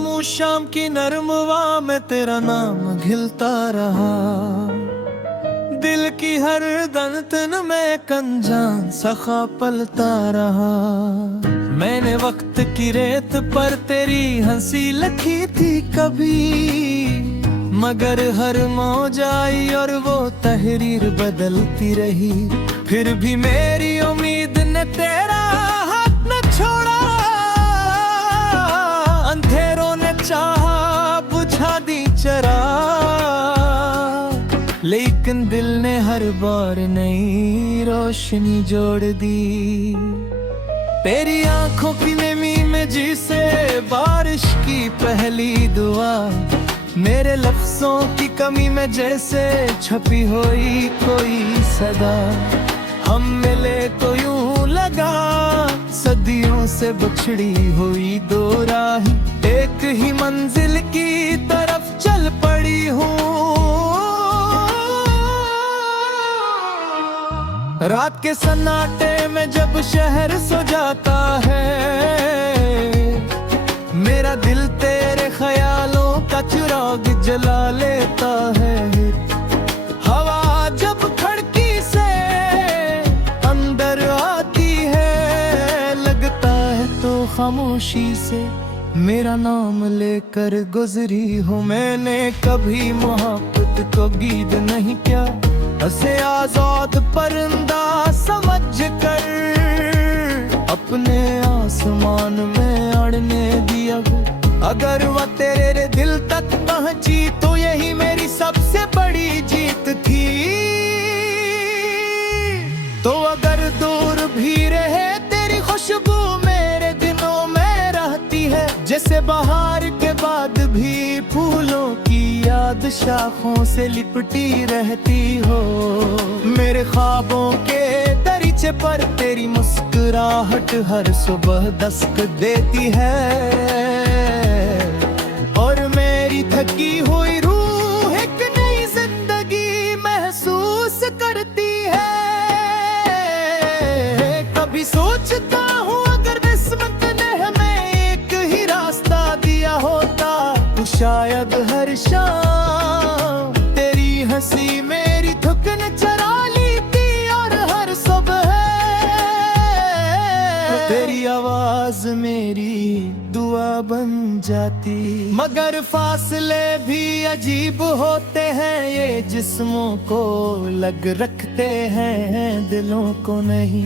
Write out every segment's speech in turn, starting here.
खामोश शाम की नरम हवा में तेरा नाम घिलता रहा। दिल की हर धड़कन में कंजान सखा पलता रहा। मैंने वक्त की रेत पर तेरी हंसी लिखी थी कभी, मगर हर मौज आई और वो तहरीर बदलती रही। फिर भी मेरी उम्मीद ने तेरा हाथ न छोड़ा, अंधेरों ने चाहा बुझा दी चिराग, लेकिन दिल ने हर बार नई रोशनी जोड़ दी। तेरी आंखों की नमी में जिसे बारिश की पहली दुआ, मेरे लफ्जों की कमी में जैसे छपी हुई कोई सदा। हम मिले तो यूं लगा सदियों से बिछड़ी हुई दो राहें, एक ही मंजिल की तरफ चल पड़ी हूँ। रात के सन्नाटे में जब शहर सो जाता है, मेरा दिल तेरे ख्यालों का चिराग जला लेता है। हवा जब खिड़की से अंदर आती है, लगता है तो खामोशी से मेरा नाम लेकर गुजरी हूँ। मैंने कभी मोहब्बत को गीत नहीं किया, ऐसे आजाद परिंदा समझ कर अपने आसमान में अड़ने दिया। अगर वह तेरे दिल तक पहुंची तो यही मेरी सबसे बड़ी जीत थी। तो अगर दूर भी रहे तेरी खुशबू मेरे दिनों में रहती है, जैसे बाहर के बाद भी फूलों की याद शाखों से लिपटी रहती हो। मेरे ख्वाबों के दरीचे पर तेरी मुस्कुराहट हर सुबह दस्तक देती है, और मेरी थकी हुई रूह एक नई जिंदगी महसूस करती है। कभी सोचता हूँ अगर किस्मत ने हमें एक ही रास्ता दिया होता, तो शायद हर शाम तेरी हंसी मेरी थकन चरा लेती, और हर सुबह तेरी आवाज मेरी दुआ बन जाती। मगर फासले भी अजीब होते हैं, ये जिस्मों को लग रखते हैं दिलों को नहीं।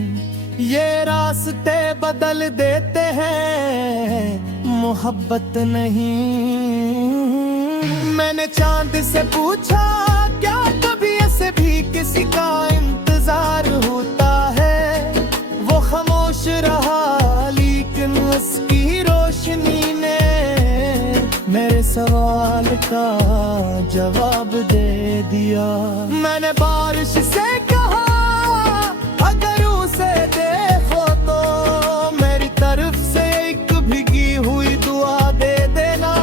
ये रास्ते बदल देते हैं मोहब्बत नहीं। मैंने चांद से पूछा क्या कभी ऐसे भी किसी का इंतजार होता है, वो खामोश रहा लेकिन उसकी रोशनी ने मेरे सवाल का जवाब दे दिया। मैंने बारिश से कहा अगर उसे देखो तो मेरी तरफ से एक भीगी हुई दुआ दे देना,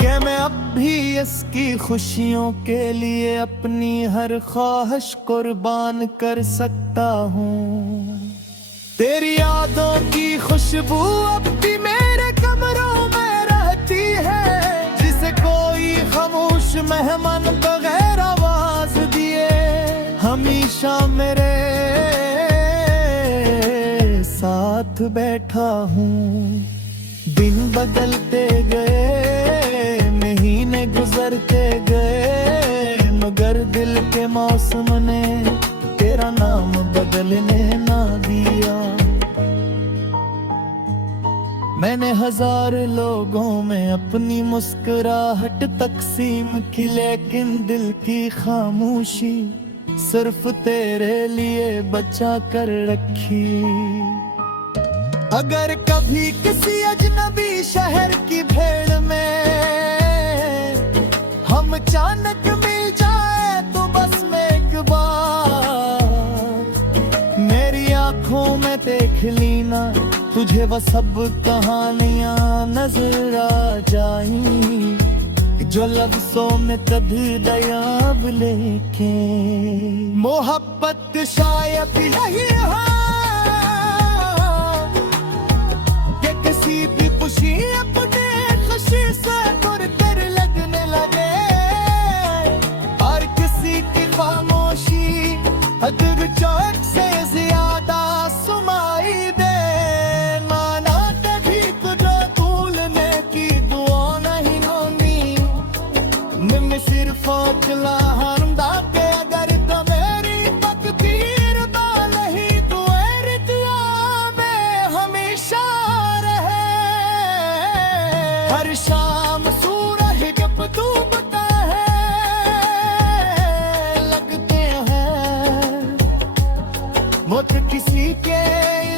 कि मैं अब भी इसकी खुशियों के लिए अपनी हर ख्वाहिश कुर्बान कर सकता हूँ। तेरी यादों की खुशबू अब भी मेरे कमरों में रहती है, जिसे कोई खामोश मेहमान बगैर आवाज दिए हमेशा मेरे साथ बैठा हूँ। दिन बदलते गए महीने गुजरते गए, मगर दिल के मौसम ने तेरा नाम बदलने ना दिया। मैंने हजार लोगों में अपनी मुस्कुराहट तकसीम की, लेकिन दिल की खामोशी सिर्फ तेरे लिए बचा कर रखी। अगर कभी किसी अजनबी शहर की भीड़ में हम अचानक मिल जाए तो बस में एक बार मेरी आंखों में देख लेना, तुझे वह सब कहानियां नजर आ जाएं जो लफ्जों में कभी दयाब लेके। मोहब्बत शायद यही है कि किसी भी खुशी चला हरदा के अगर तो मेरी तकदीर दा नहीं तू रितिया में हमेशा रहे। हर शाम सूरज जब डूबता है लगते हैं मौत किसी के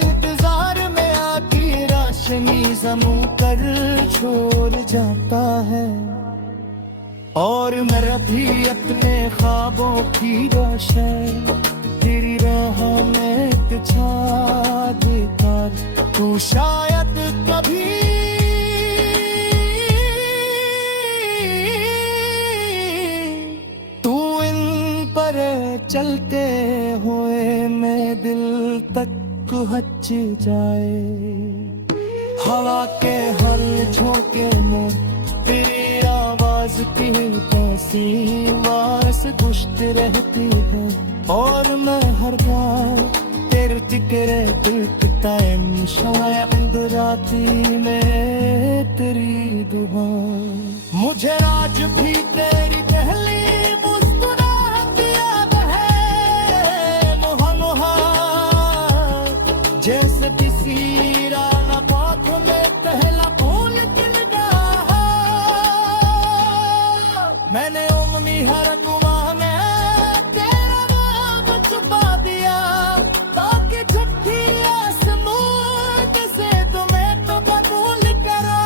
इंतजार में आती रोशनी ज़मीं कर छोड़ जाता है। और मेरा भी अपने ख्वाबों की रोशन तेरी राह में पिछा देकर तू शायद कभी तू इन पर चलते हुए मैं दिल तक हच जाए। हवा के हर झोंके में तेरी आवाज की कैसी वास गुश्त रहती है। और मैं हर बार तेरे जिक्र दिल के टाइम शायद राती में तेरी दुआ मुझे आज भी तेरी पहली मुस्कुराहट याद है। मुहा मुहा जैसे किसी राना पाथ में पहला फूल खिलता है। मैंने उम्मीद हर दुआ में तेरा नाम छुपा दिया ताकि झूठी आसमान से तुम्हें तो कबूल करा।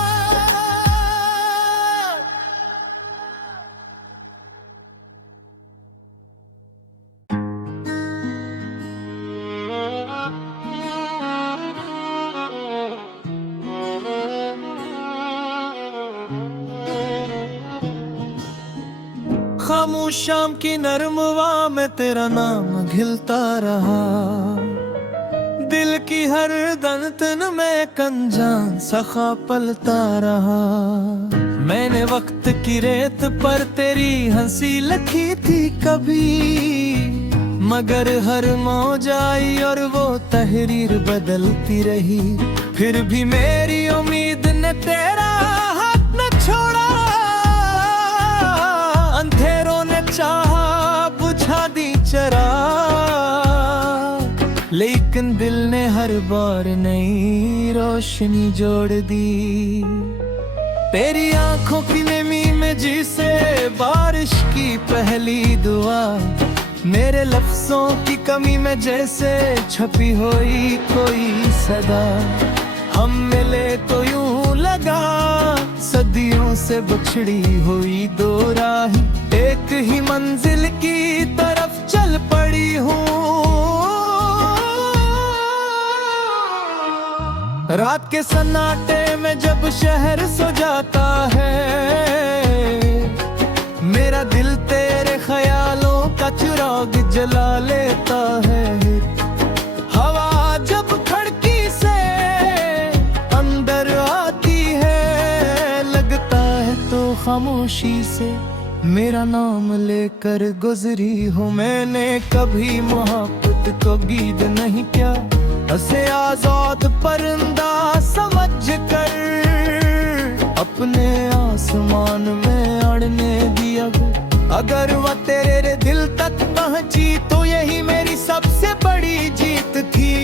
खामोश शाम की नरम हवा में तेरा नाम घिलता रहा। दिल की हर धड़कन में कंजान सखा पलता रहा। मैंने वक्त की रेत पर तेरी हंसी लिखी थी कभी मगर हर मौज आई और वो तहरीर बदलती रही। फिर भी मेरी उम्मीद ने तेरा हाथ न छोड़ा। अंधेरों ने चाहा बुझा दी चरा लेकिन दिल ने हर बार नई रोशनी जोड़ दी। तेरी आंखों की नमी में जिसे बारिश की पहली दुआ मेरे लफ्जों की कमी में जैसे छपी हुई कोई सदा। हम मिले तो यूं लगा सदियों से बिछड़ी हुई दो राहें एक ही मंजिल की तरफ चल पड़ी हूँ। रात के सन्नाटे में जब शहर सो जाता है मेरा दिल तेरे ख्यालों का चिराग जला लेता है। हवा जब खिड़की से अंदर आती है लगता है तो खामोशी से मेरा नाम लेकर गुजरी हूँ। मैंने कभी मोहब्बत को गीत नहीं किया उसे आजाद परिंदा समझ कर अपने आसमान में अड़ने दिया। अगर वह तेरे दिल तक पहुंची तो यही मेरी सबसे बड़ी जीत थी।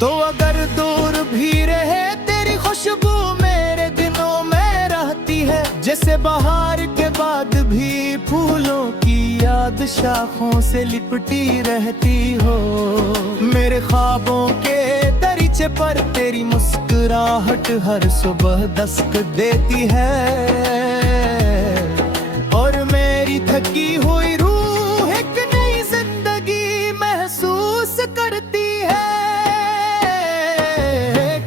तो अगर दूर भी रहे तेरी खुशबू मेरे दिनों में रहती है जैसे बाहर के बाद भी फूलों की याद शाखों से लिपटी रहती हो। मेरे ख्वाबों के दरीचे पर तेरी मुस्कुराहट हर सुबह दस्तक देती है और मेरी थकी हुई रूह एक नई जिंदगी महसूस करती है।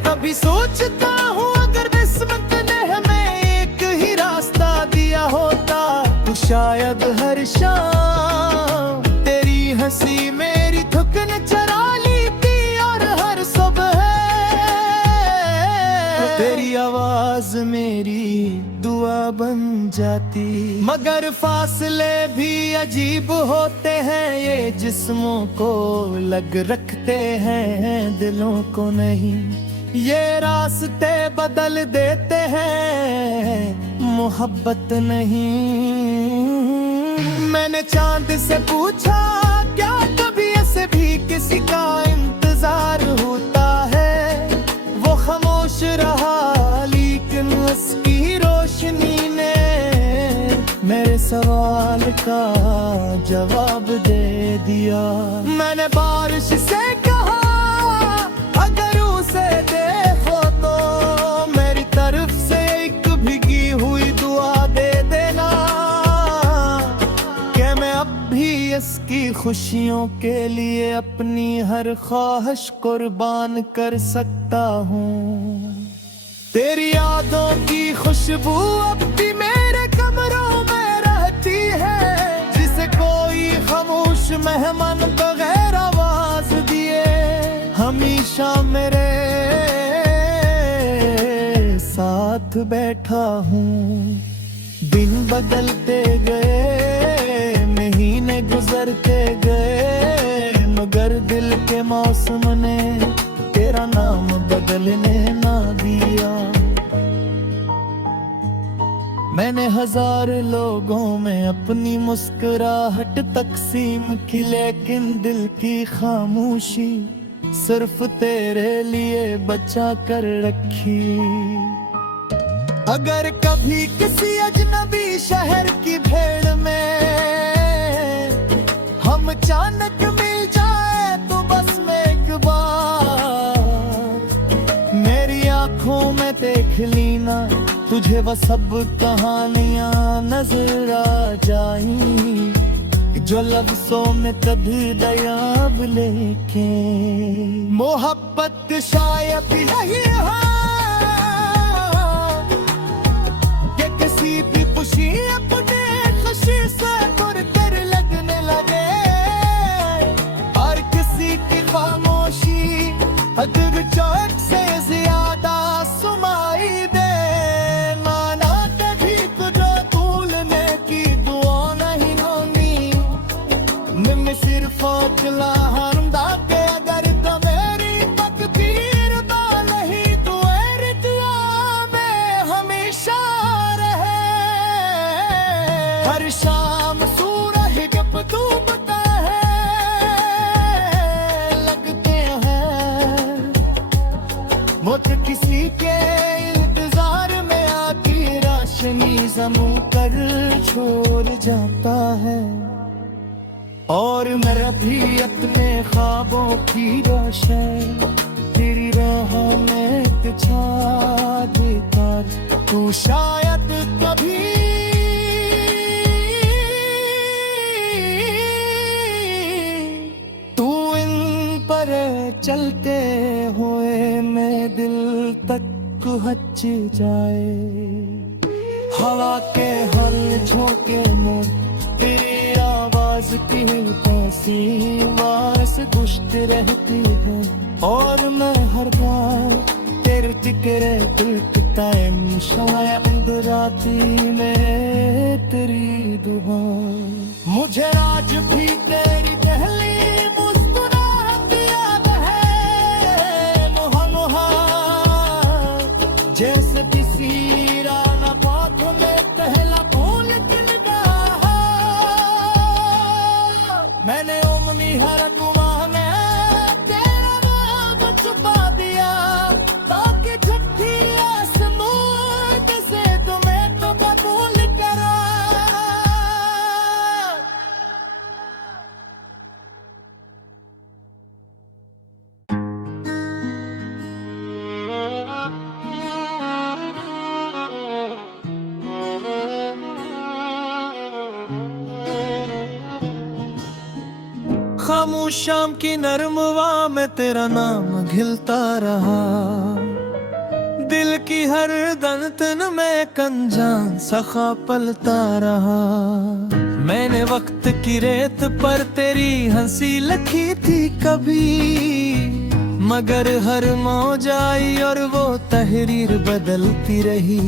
कभी सोचता हूँ अगर किस्मत ने हमें एक ही रास्ता दिया होता तो शायद हर शाम तेरी हंसी मेरी थकन चरा लेती और हर सुबह तेरी आवाज मेरी दुआ बन जाती। मगर फासले भी अजीब होते हैं ये जिस्मों को लग रखते हैं दिलों को नहीं। ये रास्ते बदल देते हैं मोहब्बत नहीं। मैंने चांद से पूछा क्या कभी ऐसे भी किसी का इंतजार होता है, वो खामोश रहा लेकिन उसकी रोशनी ने मेरे सवाल का जवाब दे दिया। मैंने बारिश से कहा अगर उसे देखो तो मेरी तरफ से एक भीगी हुई दुआ दे देना, कि मैं अब भी इसकी खुशियों के लिए अपनी हर ख्वाहिश कुर्बान कर सकता हूँ। तेरी यादों की खुशबू अब भी मेरे कमरों में रहती है, जिसे कोई खामोश मेहमान बगैर आवाज दिए हमेशा मेरे साथ बैठा हूँ। दिन बदलते गए, महीने गुजरते गए, मगर दिल के मौसम ने तेरा नाम बदलने ना दिया। मैंने हजार लोगों में अपनी मुस्कुराहट तकसीम की, लेकिन दिल की खामोशी सिर्फ तेरे लिए बचा कर रखी। अगर कभी किसी अजनबी शहर की भीड़ में हम अचानक मिल जाए तो बस में एक बार मेरी आंखों में देख लेना, तुझे वह सब कहानियां नजर आ जाएंगी जो लफ्जों में कभी दयाब लेके। मोहब्बत शायद यही है कि किसी भी खुशी अपने खुशी से कर लगने लगे, और किसी की खामोशी अगर चोट से ज्यादा सुनाई दे। माना कभी तुझे भूलने की दुआ नहीं होनी, मैं सिर्फ अकेला हंदा के अगर तो मेरी तकदीर नहीं तो रितिया में हमेशा रहे। हर शाम सूरज जब डूबता है लगते हैं मौत किसी के इंतजार में आती रोशनी जमू कर छोड़ जाता है। और मेरा भी अपने ख्वाबों की रोशन तेरी राहों में पिछा देता, तू शायद कभी तू इन पर चलते हुए मैं दिल तक हच जाए। हवा के हल झोंके में तेरी आवाज की कैसी वास गुश्त रहती है, और मैं हर बार तेरे जिक्र दिल टाइम शायद राती में तेरी दुआ। मुझे आज भी तेरी पहली मुस्कुराहट याद है, मुहा मुहा जैसे किसी राना बात में पहला फूल खिलता। मैंने उम्मीद हर दुआ में तेरा नाम छुपा दिया, ताकि झूठी आसमान से तुम्हें तो कबूल करा। खामोश शाम की नरम हवा में तेरा नाम घिलता रहा, दिल की हर धड़कन में कंजान सखा पलता रहा। मैंने वक्त की रेत पर तेरी हंसी लिखी थी कभी, मगर हर मौज आई और वो तहरीर बदलती रही।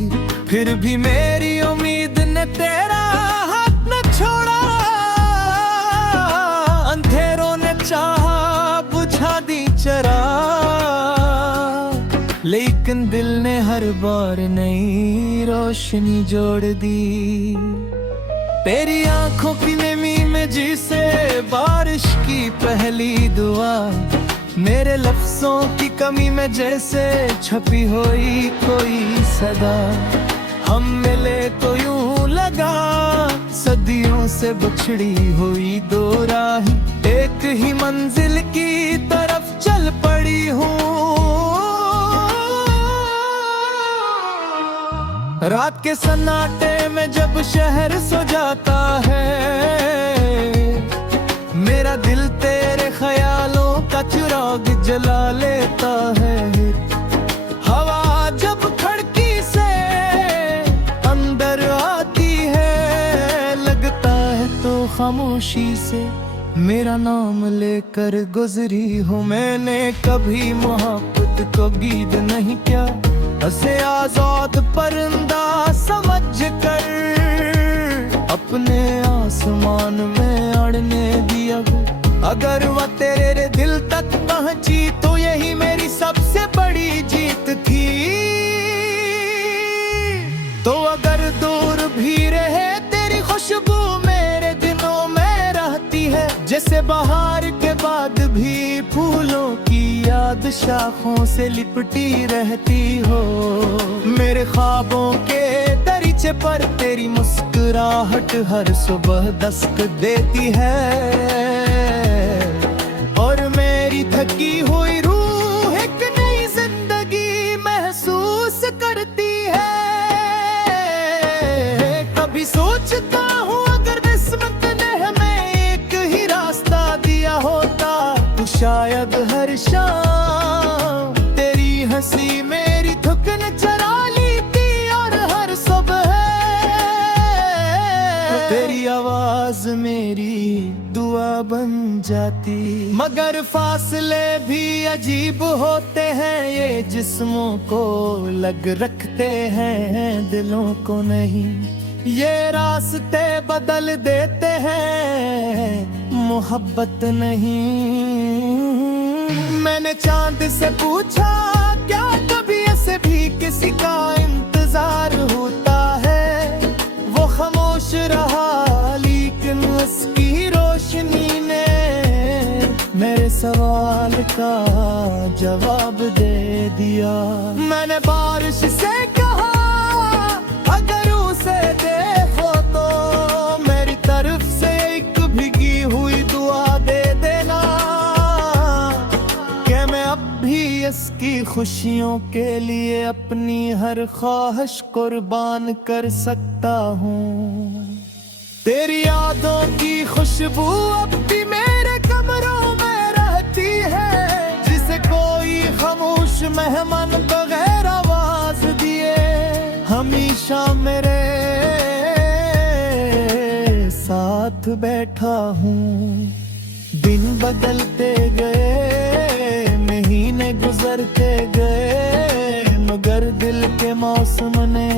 फिर भी मेरी उम्मीद ने तेरा हाथ न छोड़ा, अंधेरों ने चाहा बुझा दी चराग, लेकिन दिल ने हर बार नई रोशनी रोशनी जोड़ दी। तेरी आंखों की नमी में जिसे बारिश की पहली दुआ, मेरे लफ्जों की कमी में जैसे छपी हुई कोई सदा। हम मिले तो यूं लगा सदियों से बिछड़ी हुई दो राहें, एक ही मंजिल की तरफ चल पड़ी हूँ। रात के सन्नाटे में जब शहर सो जाता है, मेरा दिल तेरे ख्यालों का चिराग जला लेता है। हवा जब खिड़की से अंदर आती है, लगता है तो खामोशी से मेरा नाम लेकर गुजरी हूँ। मैंने कभी मोहब्बत को गीत नहीं किया, उसे आजाद परिंदा समझ कर अपने आसमान में अड़ने दिया। अगर वह तेरे दिल तक पहुंची तो यही मेरी सबसे बड़ी जीत थी। तो अगर दूर भी रहे तेरी खुशबू मेरे दिनों में रहती है, जैसे बाहर के बाद भी फूलों की याद शाखों से लिपटी रहती हो। मेरे ख्वाबों के दरीचे पर तेरी मुस्कुराहट हर सुबह दस्तक देती है, और मेरी थकी हुई रूह एक नई जिंदगी महसूस करती है। कभी सोचता हूँ अगर किस्मत ने हमें एक ही रास्ता दिया होता, तो शायद हर शाम तेरी हंसी मेरी थकन चरा लेती, और हर सुबह तेरी आवाज मेरी दुआ बन जाती। मगर फासले भी अजीब होते हैं, ये जिस्मों को लग रखते हैं दिलों को नहीं। ये रास्ते बदल देते हैं, मोहब्बत नहीं। मैंने चांद से पूछा क्या कभी ऐसे भी किसी का इंतजार होता है, वो खामोश रहा लेकिन उसकी रोशनी ने मेरे सवाल का जवाब दे दिया। मैंने बारिश से कहा अगर उसे देखो तो मेरी तरफ से एक भीगी हुई दुआ दे देना, कि मैं अब भी इसकी खुशियों के लिए अपनी हर ख्वाहिश कुर्बान कर सकता हूँ। तेरी यादों की खुशबू अब भी मेरे कमरों में रहती है, जिसे कोई खामोश मेहमान बगैर आवाज दिए हमेशा मेरे साथ बैठा हूँ। दिन बदलते गए, महीने गुजरते गए, मगर दिल के मौसम ने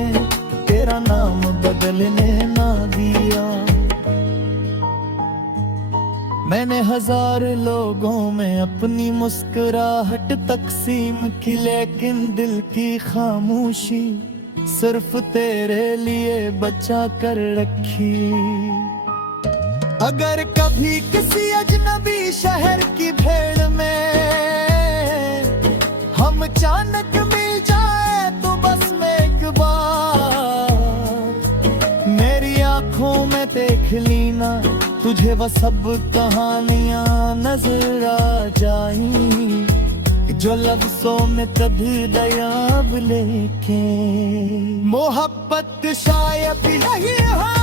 तेरा नाम बदलने ना दिया। मैंने हजार लोगों में अपनी मुस्कुराहट तकसीम की, लेकिन दिल की खामोशी सिर्फ तेरे लिए बचा कर रखी। अगर कभी किसी अजनबी शहर की भीड़ में हम अचानक मिल जाए तो बस में एक बार मेरी आंखों में देख लेना, तुझे वह सब कहानियां नजर आ जाएं जो लफ्जों में कभी दयाब लेके। मोहब्बत शायद यही है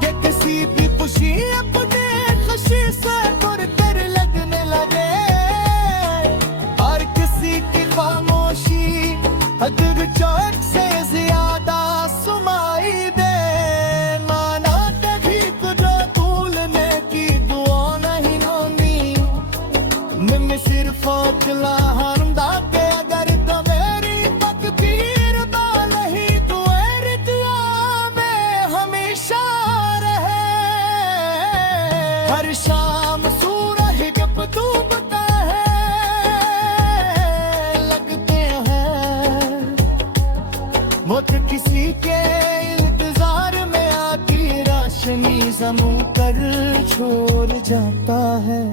कि किसी भी खुशी अपने खुशी से कर लगने लगे, और किसी की खामोशी अगर चोट से ज्यादा सुनाई दे। माना कभी तुझे भूलने की दुआ नहीं होनी, मैं सिर्फ अकेला हरदा के अगर तो मेरी तकदीर नहीं तो दिया में हमेशा रहे। हर शाम सूरज जब डूबता है लगते हैं वो तो किसी के इंतजार में आती रोशनी जमू कर छोड़ जाता है।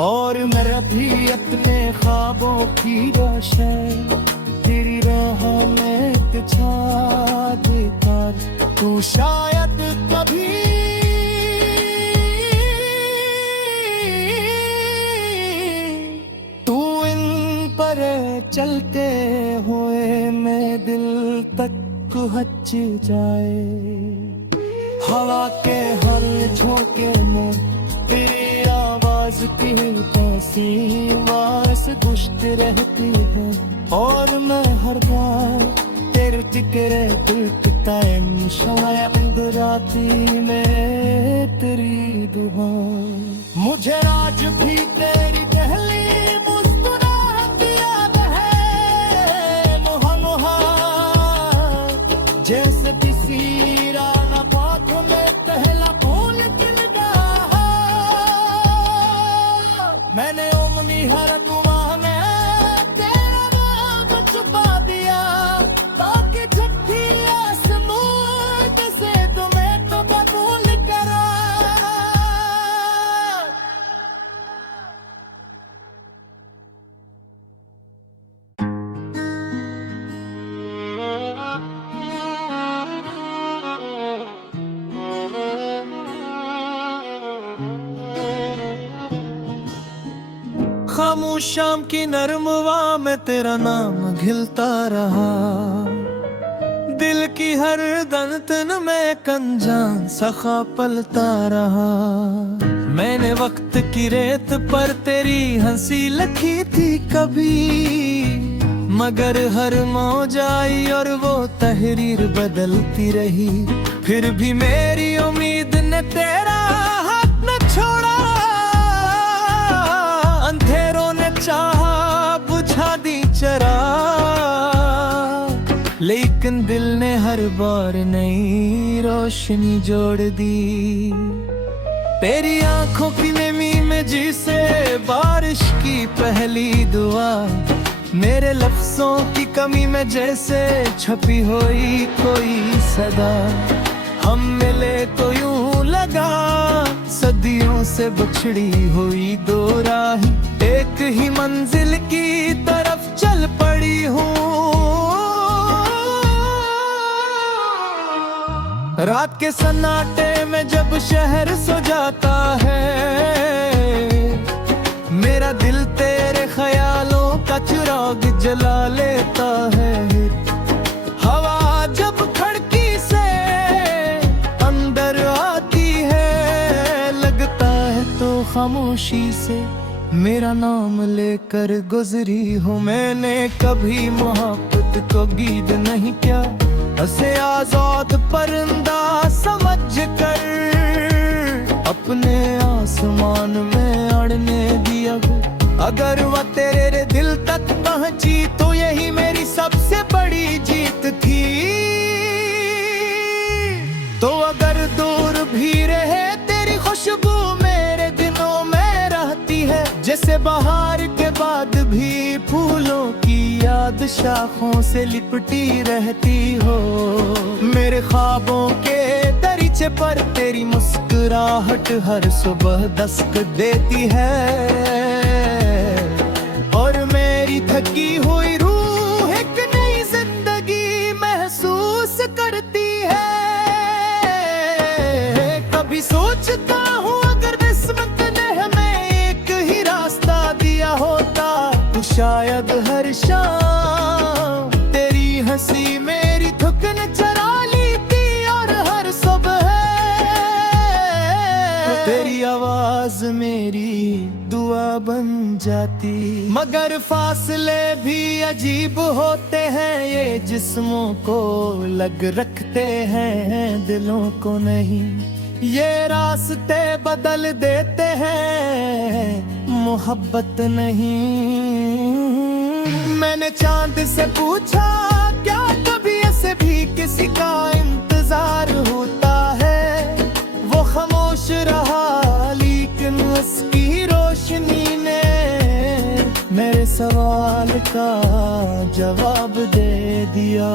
और मेरा भी अपने ख्वाबों की रोशन तेरी राह में बिछा देता। तू शायद कभी तू इन पर चलते हुए मैं दिल तक हच जाए। हवा के हर झोंके में तेरी आवाज की कैसी आवाज गुश्त रहती है। और मैं हर बार तेरे जिक्र दिल टाइम शायद राती में तेरी दुआ। मुझे आज भी तेरी पहली मुस्कुराहट याद है। मुहा मुहा जैसे किसी राना पाथ में पहला फूल खिल रहा। मैंने उम्मीद हर दुआ में तेरा नाम छुपा दिया ताकि झूठी आसमान से तुम्हें तो कबूल करा। खामोश शाम की नरम हवा में तेरा नाम घिलता रहा। दिल की हर धड़कन में कंजान सखा पलता रहा। मैंने वक्त की रेत पर तेरी हंसी लिखी थी कभी, मगर हर मौज आई और वो तहरीर बदलती रही। फिर भी मेरी उम्मीद ने तेरा हाथ न छोड़ा। अंधेरों ने चाहा बुझा दी चरा, लेकिन दिल ने हर बार नई रोशनी जोड़ दी। तेरी आंखों की नमी में जिसे बारिश की पहली दुआ, मेरे लफ्जों की कमी में जैसे छपी हुई कोई सदा। हम मिले तो यूं लगा सदियों से बिछड़ी हुई दो राही, एक ही मंजिल की तरफ चल पड़ी हूँ। रात के सन्नाटे में जब शहर सो जाता है, मेरा दिल तेरे ख्यालों का चिराग जला लेता है। हवा जब खिड़की से अंदर आती है, लगता है तो खामोशी से मेरा नाम लेकर गुजरी हूँ। मैंने कभी मोहब्बत को गीत नहीं किया, उसे आजाद परिंदा समझ कर अपने आसमान में अड़ने दिया। अगर वह तेरे दिल तक पहुंची तो यही मेरी सबसे बड़ी जीत थी। तो अगर दूर भी रहे तेरी खुशबू मेरे दिनों में रहती है, जैसे बाहर के बाद भी फूलों की याद शाखों से लिपटी रहती हो। मेरे ख्वाबों के दरीचे पर तेरी मुस्कुराहट हर सुबह दस्तक देती है, और मेरी थकी हुई रूह एक नई जिंदगी महसूस करती है। कभी सोचता हूँ अगर किस्मत ने हमें एक ही रास्ता दिया होता, तो शायद हर शाम तेरी हंसी मेरी थकन चरा लेती, और हर सुबह तेरी आवाज मेरी दुआ बन जाती। मगर फासले भी अजीब होते हैं, ये जिस्मों को लग रखते हैं दिलों को नहीं। ये रास्ते बदल देते हैं मोहब्बत नहीं। मैंने चांद से पूछा क्या कभी ऐसे भी किसी का इंतजार होता है, वो खामोश रहा लेकिन उसकी रोशनी ने मेरे सवाल का जवाब दे दिया।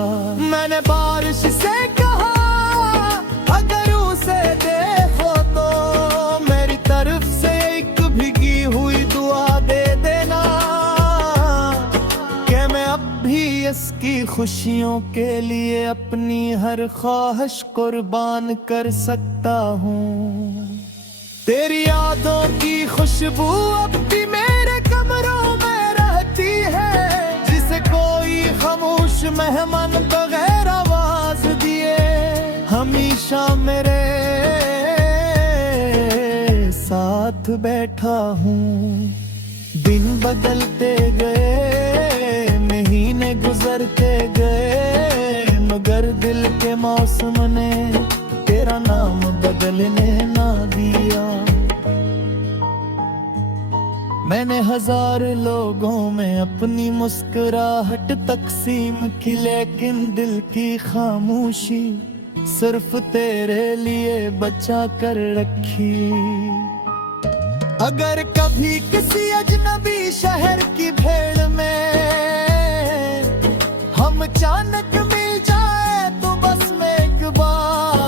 मैंने बारिश से कहा अगर उसे देखो तो मेरी तरफ से एक भीगी हुई दुआ दे देना कि मैं अब भी इसकी खुशियों के लिए अपनी हर ख्वाहिश कुर्बान कर सकता हूँ। तेरी यादों की खुशबू अब भी मेरे कमरों में रहती है, जिसे कोई खामोश मेहमान बगैर आवाज दिए हमेशा मेरे साथ बैठा हूँ। दिन बदलते गए, महीने गुजरते गए, मगर दिल के मौसम ने तेरा नाम बदलने ना दिया। मैंने हजार लोगों में अपनी मुस्कुराहट तकसीम की, लेकिन दिल की खामोशी सिर्फ तेरे लिए बचा कर रखी। अगर कभी किसी अजनबी शहर की भीड़ में हम अचानक मिल जाए तो बस में एक बार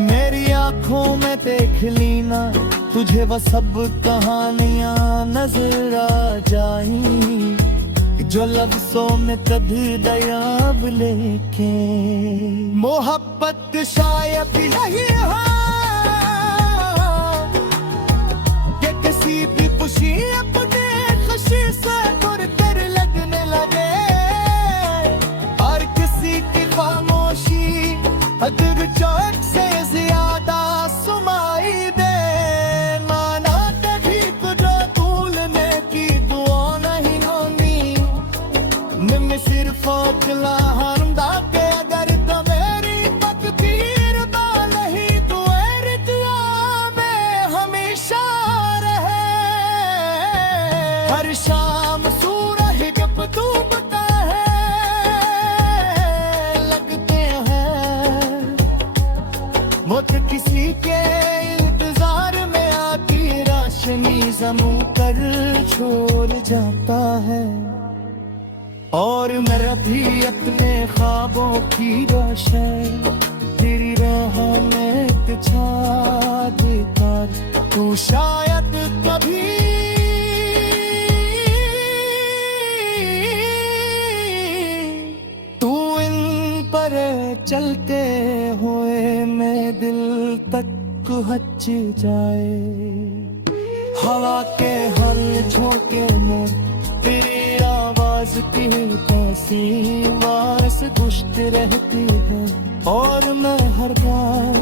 मेरी आंखों में देख लेना, तुझे वह सब कहानियां नजर आ जाएं जो लफ्ज़ों में कभी दयाब लेके। मोहब्बत शायद यही है कि किसी भी खुशी अपने खुशी से कर लगने लगे, और किसी की खामोशी अगर चोट से ज्यादा सुनाई दे। माना कभी तुझे भूलने की दुआ नहीं होनी, निम सिर्फ अकला हमदा के अगर तो मेरी तकदीर दा नहीं तो रितिया में हमेशा रहे। हर शाम सूरज जब डूबता है लगते हैं मौत किसी के इंतजार में आती रोशनी जमू कर छोड़ जाता है। और मेरा भी अपने ख्वाबों की रोशन तेरी राह में छा देता, तू शायद कभी तू इन पर चलते हुए मेरे दिल तक हच जाए। हवा के हर झोंके में तेरी आवाज की कैसी वारस गुश्त रहती है, और मैं हर बार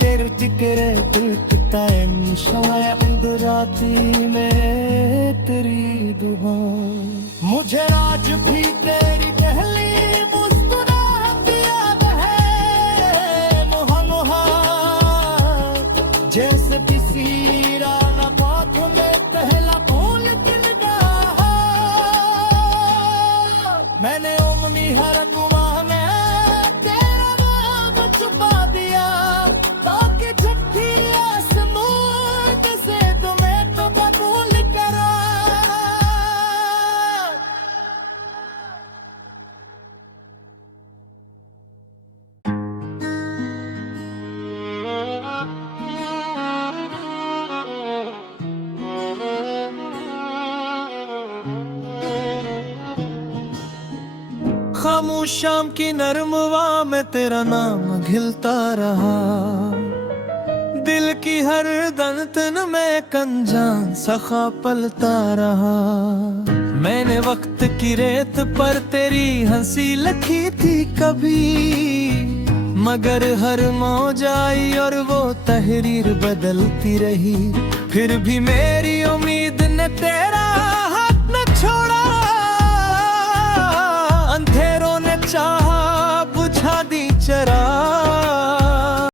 तेरे जिक्र दिल टाइम शायद राती में तेरी दुआ। मुझे आज भी तेरी पहली मुस्कुराहट याद है, मुहा मुहा जैसे किसी राना पाथ में पहला फूल खिल रहा। मैंने उम्मीद हर गुमा में तेरा नाम छुपा दिया, ताकि छठी आसमान से तुम्हें तो कबूल करा। खामोश शाम की नरम हवा में तेरा नाम घिलता रहा, दिल की हर धड़कन में कंजान सखा पलता रहा। मैंने वक्त की रेत पर तेरी हंसी लिखी थी कभी, मगर हर मौज आई और वो तहरीर बदलती रही। फिर भी मेरी उम्मीद ने तेरा हाथ न छोड़ा, अंधेरों ने चाहा बुझा दिया